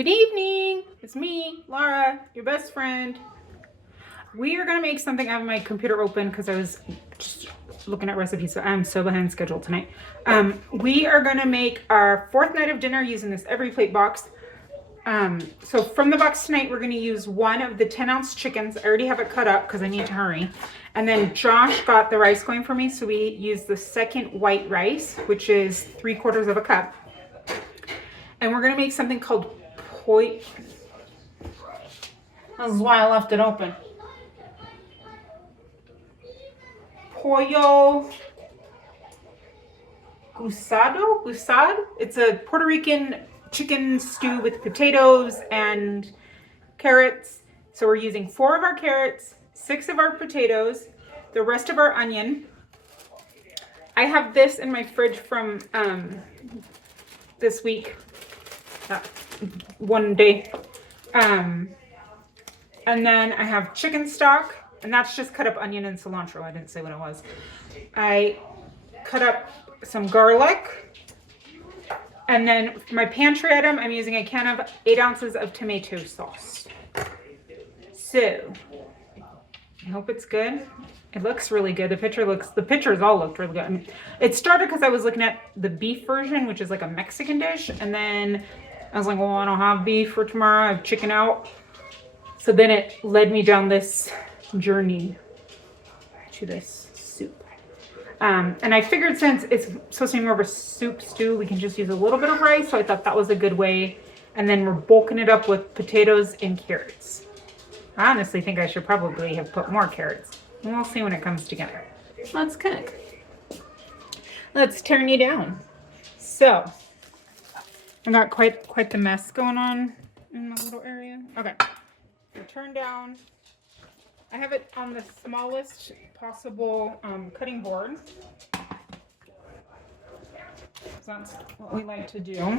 Good evening. It's me, Laura, your best friend. We are gonna make something. I have my computer open because I was just looking at recipes, so I'm so behind schedule tonight. We are gonna make our fourth night of dinner using this every plate box. So from the box tonight, we're gonna use one of the 10-ounce chickens. I already have it cut up because I need to hurry. And then Josh got the rice going for me, so we use the second white rice, which is 3/4 of a cup. And we're gonna make something called pollo. That's why I left it open. Pollo Guisado? It's a Puerto Rican chicken stew with potatoes and carrots. So we're using 4 of our carrots, 6 of our potatoes, the rest of our onion. I have this in my fridge from this week, one day. And then I have chicken stock, and that's just cut up onion and cilantro. I didn't say what it was. I cut up some garlic. And then for my pantry item, I'm using a can of 8 ounces of tomato sauce. So, I hope it's good. It looks really good. The pictures all looked really good. I mean, it started because I was looking at the beef version, which is like a Mexican dish. And then I was like, well, I don't have beef for tomorrow. I have chicken out. So then it led me down this journey to this soup. And I figured since it's supposed to be more of a soup stew, we can just use a little bit of rice. So I thought that was a good way. And then we're bulking it up with potatoes and carrots. I honestly think I should probably have put more carrots. We'll see when it comes together. Let's cook. Let's turn you down. So, I got quite the mess going on in the little area. Okay. So turn down. I have it on the smallest possible cutting board. So that's what we like to do.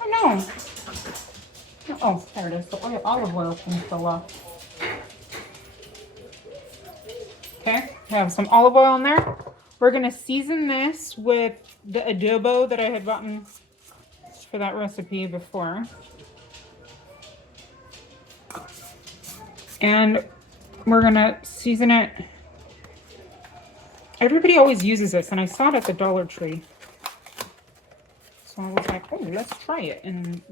Oh no. Oh, there it is. The olive oil can fill up. Okay, I have some olive oil in there. We're gonna season this with the adobo that I had gotten for that recipe before. And we're gonna season it. Everybody always uses this, and I saw it at the Dollar Tree. So I was like, oh, let's try it,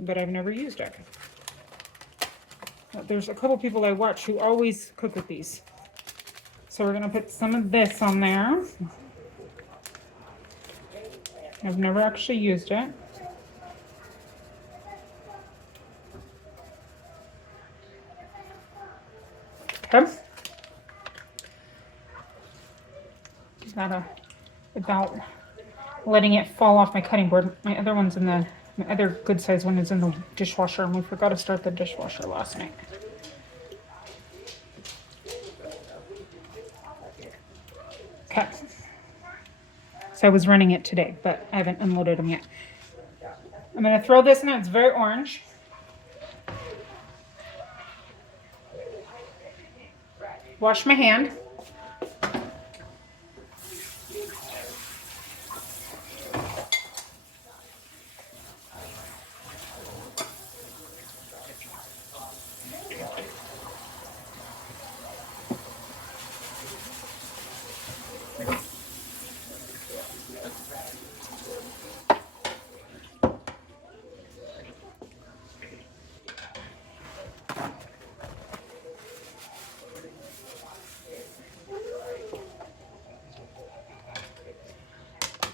but I've never used it. But there's a couple people I watch who always cook with these. So we're gonna put some of this on there. I've never actually used it. Okay. Without letting it fall off my cutting board. My other good size one is in the dishwasher, and we forgot to start the dishwasher last night. Okay. So I was running it today, but I haven't unloaded them yet. I'm gonna throw this in. It's very orange. Wash my hand.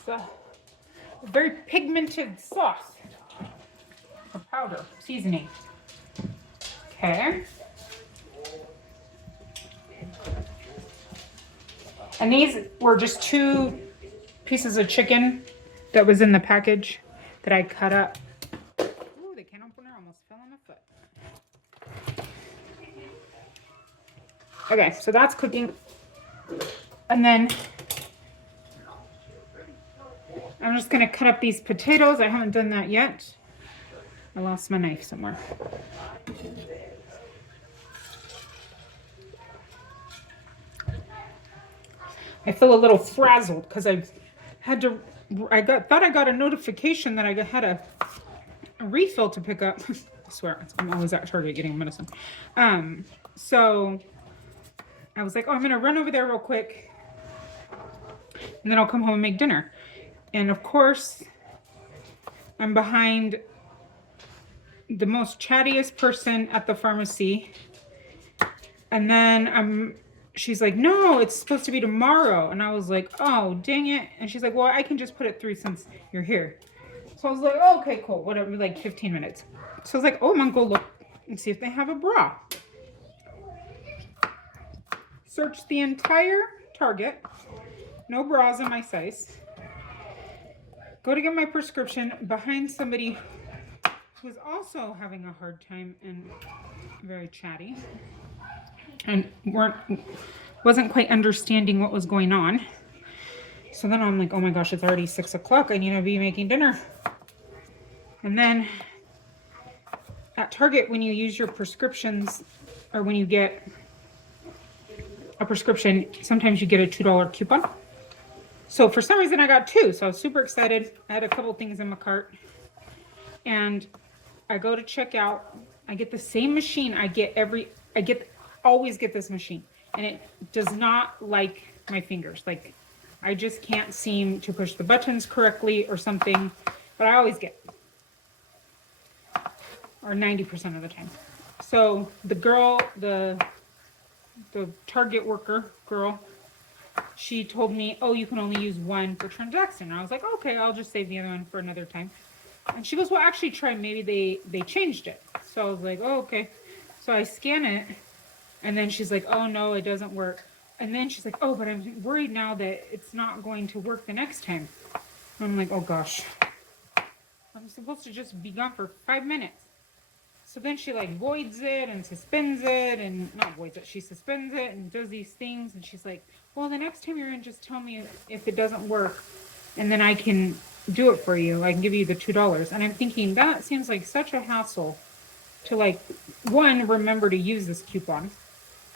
A very pigmented sauce or powder seasoning. Okay. And these were just 2 pieces of chicken that was in the package that I cut up. Ooh, the can opener almost fell on my foot. Okay, so that's cooking. And then I'm just gonna cut up these potatoes. I haven't done that yet. I lost my knife somewhere. I feel a little frazzled because I've had to thought I got a notification that I had a refill to pick up. I swear, I'm always at Target getting medicine. So I was like, oh, I'm gonna run over there real quick, and then I'll come home and make dinner. And of course, I'm behind the most chattiest person at the pharmacy. And then she's like, no, it's supposed to be tomorrow. And I was like, oh, dang it. And she's like, well, I can just put it through since you're here. So I was like, oh, okay, cool, whatever, like 15 minutes. So I was like, oh, I'm gonna go look and see if they have a bra. Search the entire Target, no bras in my size. Go to get my prescription behind somebody who was also having a hard time and very chatty and wasn't quite understanding what was going on. So then I'm like, oh my gosh, it's already 6 o'clock. I need to be making dinner. And then at Target, when you use your prescriptions, or when you get a prescription, sometimes you get a $2 coupon. So for some reason I got 2, so I was super excited. I had a couple things in my cart, and I go to check out. I get the same machine always get this machine, and it does not like my fingers. Like, I just can't seem to push the buttons correctly or something, but I always get it. Or 90% of the time. So the girl, the Target worker girl, she told me, oh, you can only use one per transaction. I was like, okay, I'll just save the other one for another time. And she goes, well, actually try, maybe they changed it. So I was like, oh, okay. So I scan it, and then she's like, oh no, it doesn't work. And then she's like, oh, but I'm worried now that it's not going to work the next time. And I'm like, oh gosh, I'm supposed to just be gone for 5 minutes. So then she like voids it and suspends it, and not voids it, she suspends it and does these things. And she's like, well, the next time you're in, just tell me if it doesn't work, and then I can do it for you. I can give you the $2. And I'm thinking, that seems like such a hassle to, like, one, remember to use this coupon,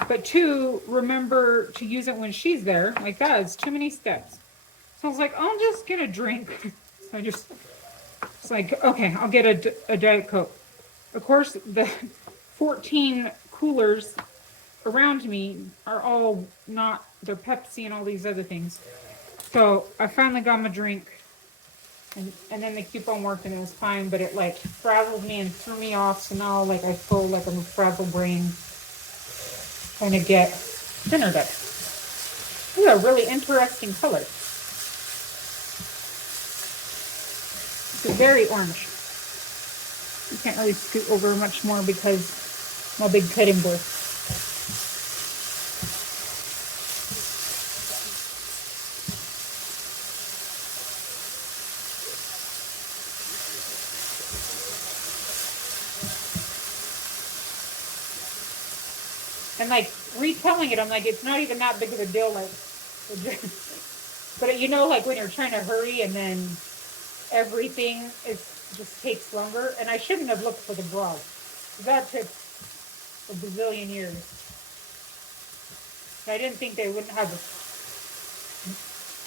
but two, remember to use it when she's there. Like, that is too many steps. So I was like, I'll just get a drink. So it's like, okay, I'll get a Diet Coke. Of course, the 14 coolers around me are all not, they're Pepsi and all these other things. So I finally got my drink, and then the coupon worked and it was fine, but it like frazzled me and threw me off. So now like I feel like I'm a frazzled brain trying to get dinner done. This is a really interesting color. It's very orange. You can't really scoot over much more because I'm a big cutting board. And like retelling it, I'm like, it's not even that big of a deal. Like, but you know, like when you're trying to hurry and then everything just takes longer. And I shouldn't have looked for the bra. That took a bazillion years. I didn't think they wouldn't have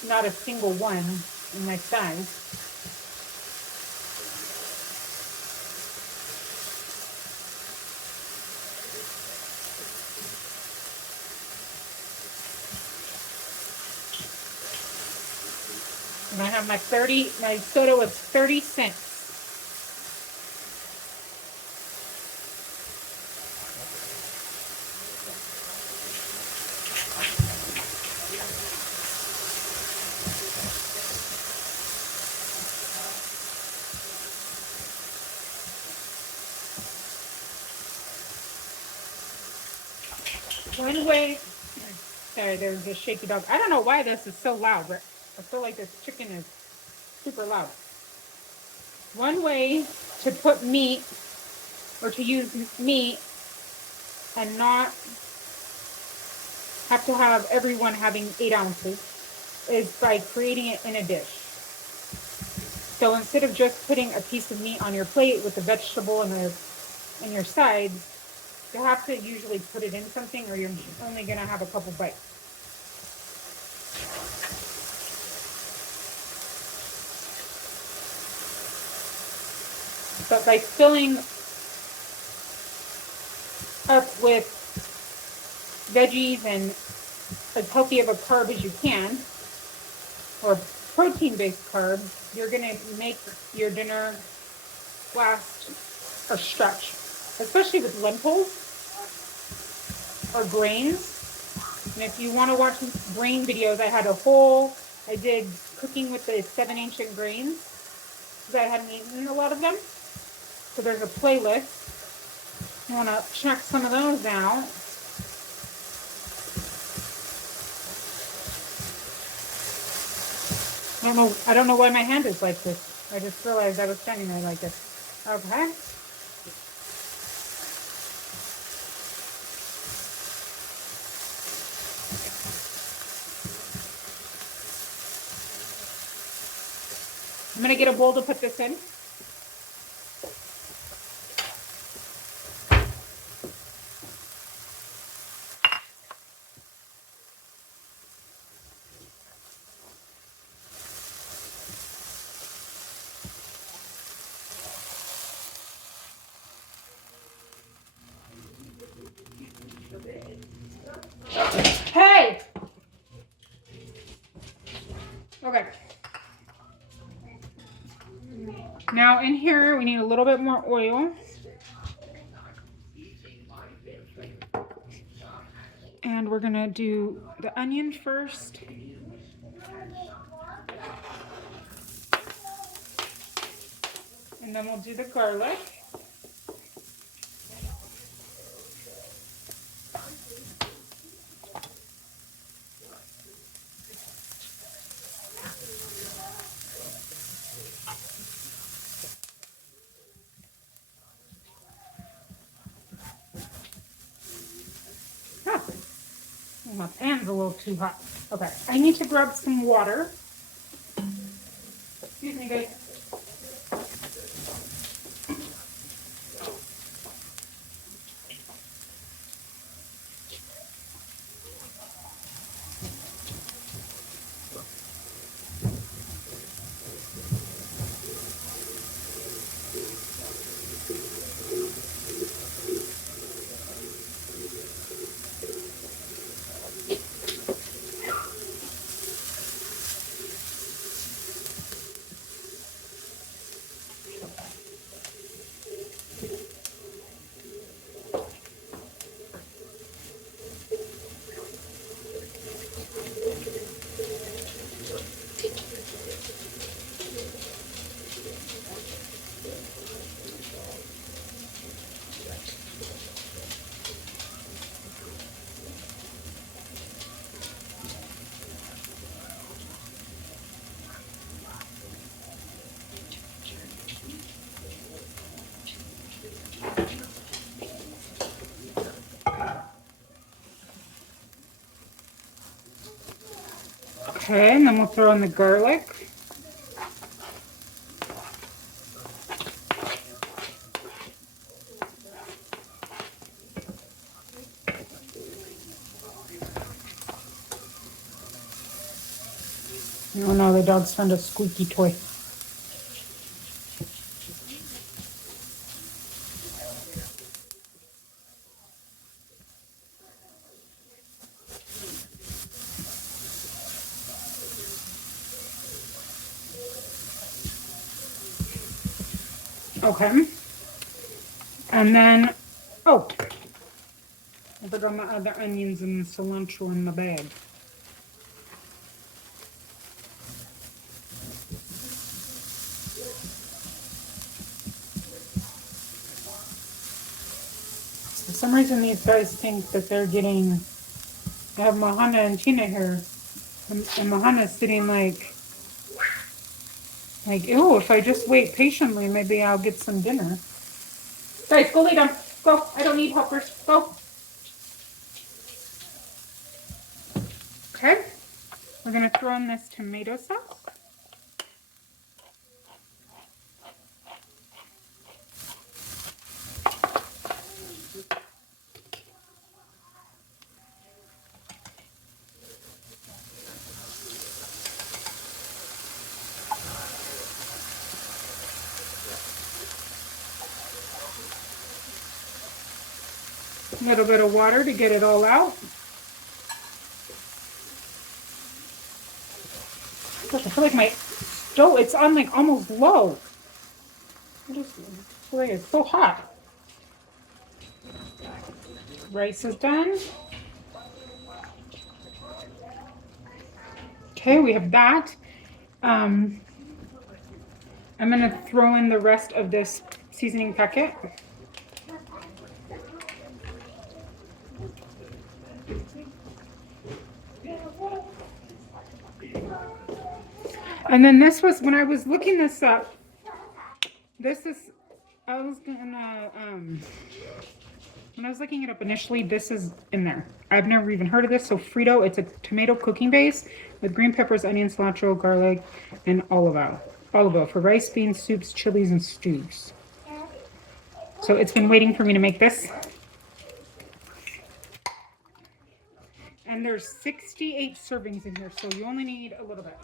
not a single one in my size. And I have my soda was 30 cents. One way, sorry, there's a shaky dog. I don't know why this is so loud, but I feel like this chicken is super loud. One way to put meat, or to use meat and not have to have everyone having 8 ounces, is by creating it in a dish. So instead of just putting a piece of meat on your plate with the vegetable and your sides, you have to usually put it in something, or you're only going to have a couple bites. But by filling up with veggies and as healthy of a carb as you can, or protein-based carb, you're gonna make your dinner last or stretch, especially with lentils or grains. And if you want to watch grain videos, I did cooking with the 7 ancient grains because I hadn't eaten a lot of them. So there's a playlist. You want to check some of those out. I don't know why my hand is like this. I just realized I was standing there like this. Okay. I'm gonna get a bowl to put this in. Hey! Okay. Now in here, we need a little bit more oil. And we're gonna do the onion first. And then we'll do the garlic. Oh, my pan's a little too hot. Okay, I need to grab some water. Excuse me, guys. Okay, and then we'll throw in the garlic. Oh no, the dog's found a squeaky toy. Okay. And then, oh, I forgot my other onions and cilantro in the bag. For some reason, these guys think that they're getting, I have Mahana and Tina here, and Mahana's sitting like, ew, if I just wait patiently, maybe I'll get some dinner. Guys, go lay down. Go. I don't need helpers. Go. Okay. We're going to throw in this tomato sauce. A little bit of water to get it all out. Gosh, I feel like my stove, it's on like almost low. I just feel like it's so hot. Rice is done. Okay, we have that. I'm gonna throw in the rest of this seasoning packet. And then this was, when I was looking this up, I was gonna, when I was looking it up initially, this is in there. I've never even heard of this. So Frito, it's a tomato cooking base with green peppers, onions, cilantro, garlic, and olive oil for rice, beans, soups, chilies, and stews. So it's been waiting for me to make this. And there's 68 servings in here, so you only need a little bit.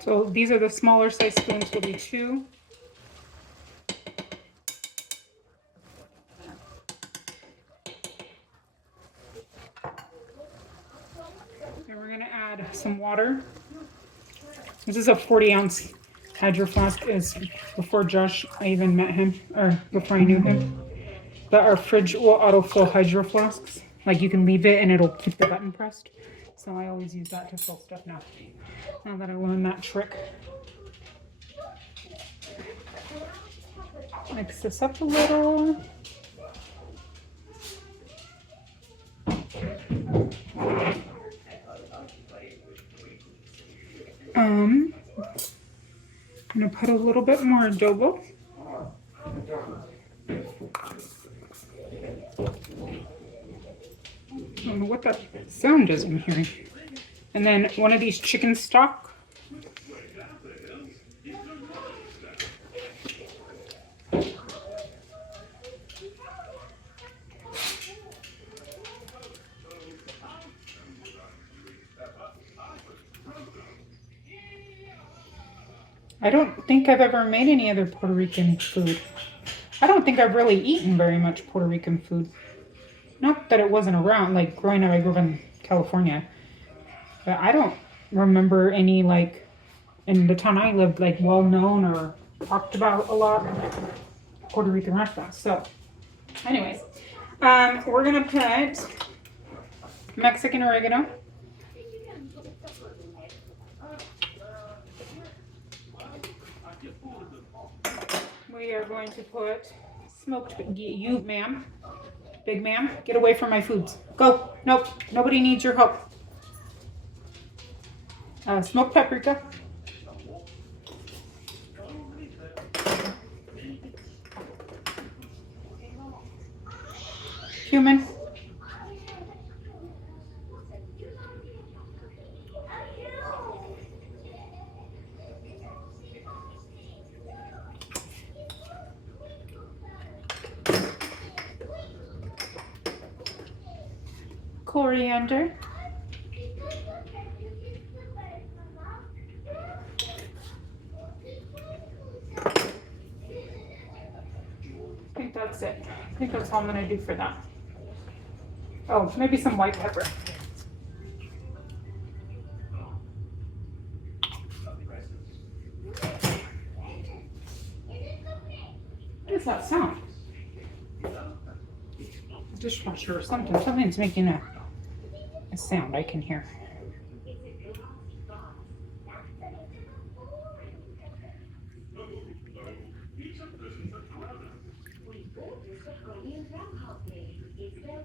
So these are the smaller size spoons, will be 2. And we're gonna add some water. This is a 40-ounce hydro flask. Is before Josh, I even met him, or before I knew him. But our fridge will auto fill hydro flasks. Like you can leave it and it'll keep the button pressed. So I always use that to fill stuff now. Now that I learned that trick. Mix this up a little. I'm gonna put a little bit more adobo. I don't know what that sound is I'm hearing. And then one of these chicken stock. I don't think I've ever made any other Puerto Rican food. I don't think I've really eaten very much Puerto Rican food. Not that it wasn't around, like growing up, I grew up in California. But I don't remember any, like, in the town I lived, like, well-known or talked about a lot Puerto Rican restaurants. So, anyways, we're going to put Mexican oregano. We are going to put smoked, you ma'am, big ma'am, get away from my foods. Go, nope, nobody needs your help. Smoked paprika. Cumin. Coriander. I think that's it. I think that's all I'm going to do for that. Oh, maybe some white pepper. What does that sound? Dishwasher or something. Something's making a sound I can hear.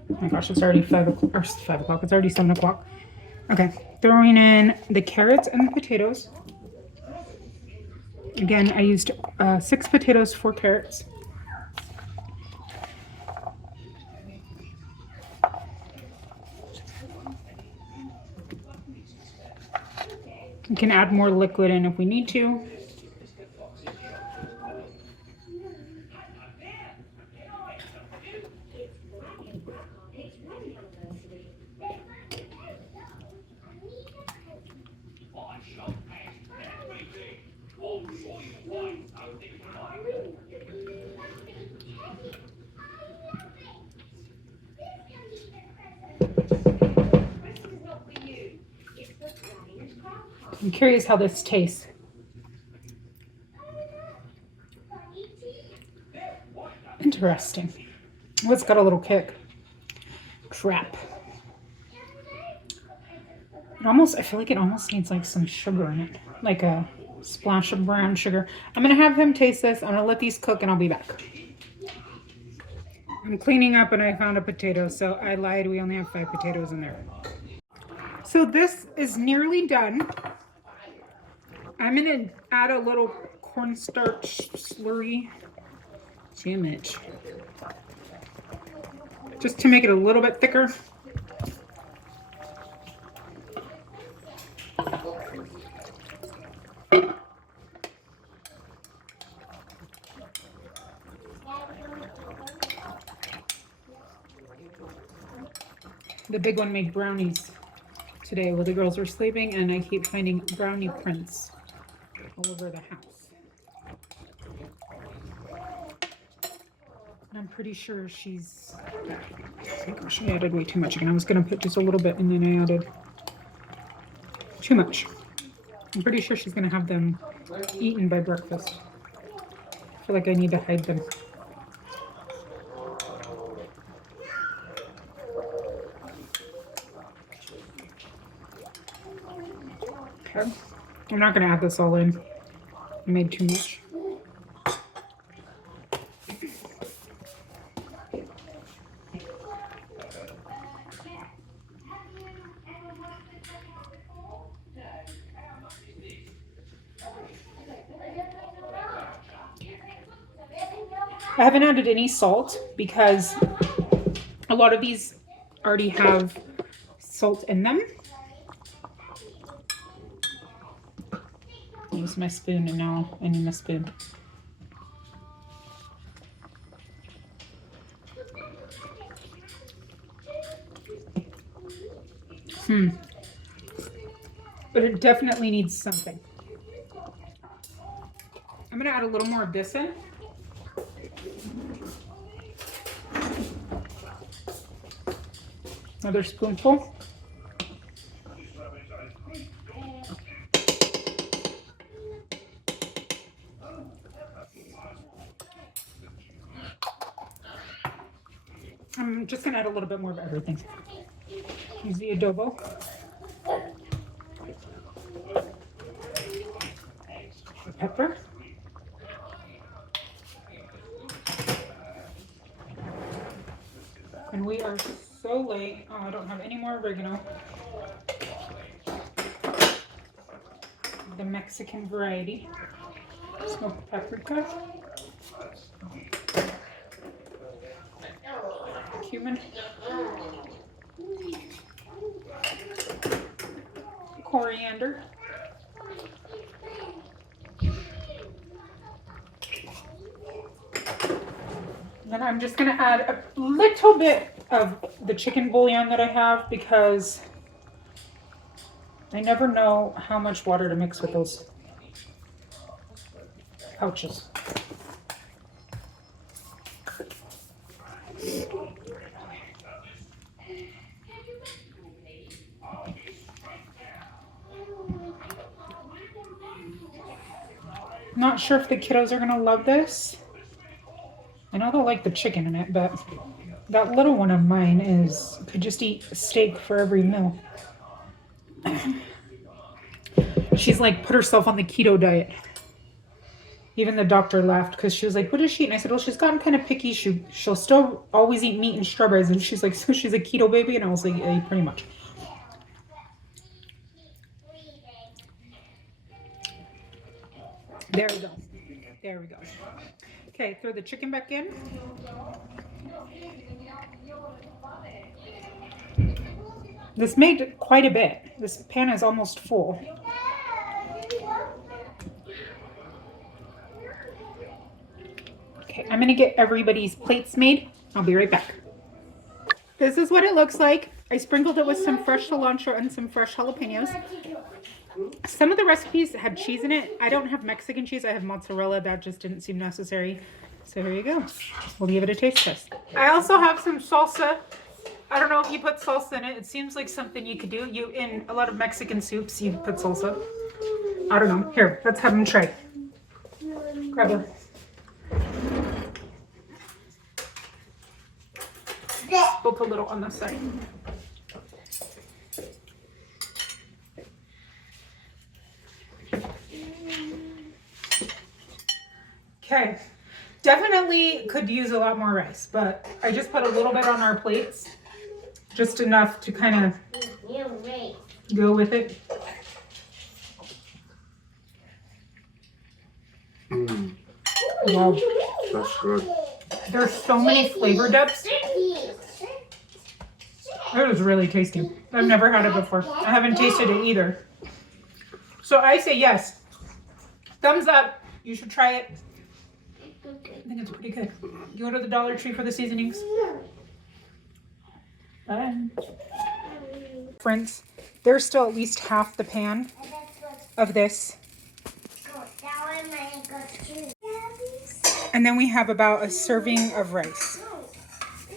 Oh my gosh, it's already 5 o'clock. It's already 7 o'clock. Okay, throwing in the carrots and the potatoes. Again, I used 6 potatoes, 4 carrots. We can add more liquid in if we need to. I'm curious how this tastes. Interesting. Oh, it's got a little kick. Crap. I feel like it almost needs like some sugar in it. Like a splash of brown sugar. I'm going to have him taste this. I'm going to let these cook and I'll be back. I'm cleaning up and I found a potato, so I lied. We only have 5 potatoes in there. So this is nearly done. I'm going to add a little cornstarch slurry. Damn it. Just to make it a little bit thicker. The big one made brownies today while the girls were sleeping, and I keep finding brownie prints all over the house. And I'm pretty sure she's... Oh gosh, I added way too much again. I was going to put just a little bit, and then I added too much. I'm pretty sure she's going to have them eaten by breakfast. I feel like I need to hide them. Okay. I'm not going to add this all in. I made too much. I haven't added any salt because a lot of these already have salt in them. Use my spoon, and now I need my spoon. But it definitely needs something. I'm going to add a little more of this in. Another spoonful. I'm just going to add a little bit more of everything. Use the adobo. The pepper. And we are so late. Oh, I don't have any more oregano. The Mexican variety. Smoked paprika. Cumin. Coriander. Then I'm just going to add a little bit of the chicken bouillon that I have because I never know how much water to mix with those pouches. Not sure if the kiddos are going to love this. I know they'll like the chicken in it, but that little one of mine could just eat a steak for every meal. She's like put herself on the keto diet. Even the doctor laughed because she was like, what is she? And I said, well, she's gotten kind of picky. She'll still always eat meat and strawberries. And she's like, so she's a keto baby? And I was like, yeah, pretty much. There we go. There we go. Okay, throw the chicken back in. This made quite a bit. This pan is almost full. Okay, I'm gonna get everybody's plates made. I'll be right back. This is what it looks like. I sprinkled it with some fresh cilantro and some fresh jalapenos. Some of the recipes had cheese in it. I don't have Mexican cheese. I have mozzarella. That just didn't seem necessary. So here you go. We'll give it a taste test. I also have some salsa. I don't know if you put salsa in it. It seems like something you could do. In a lot of Mexican soups, you put salsa. I don't know. Here, let's have them try. Grab her. Spoke a little on the side. Okay. Definitely could use a lot more rice, but I just put a little bit on our plates. Just enough to kind of go with it. Wow. That's good. There's so many flavor depths. It was really tasty. I've never had it before. I haven't tasted it either. So I say yes. Thumbs up. You should try it. I think it's pretty good. You go to the Dollar Tree for the seasonings. Bye. Friends, there's still at least half the pan of this. And then we have about a serving of rice.